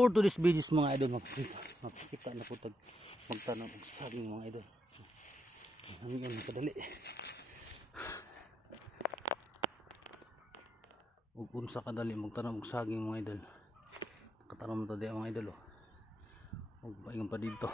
For today's videos mga idol, makikita na po magtanong og saging mga idol. Ang yun nakadali. Ug unsa kadali magtanong og saging mga idol. Nakatanong mo tadi mga idol. Ug paingon pa dito.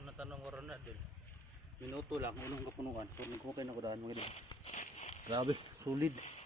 Natanong ko rin na din. Minuto lang, unang kapunuan. So, nagkumain ako daan mga idol. Grabe, solid.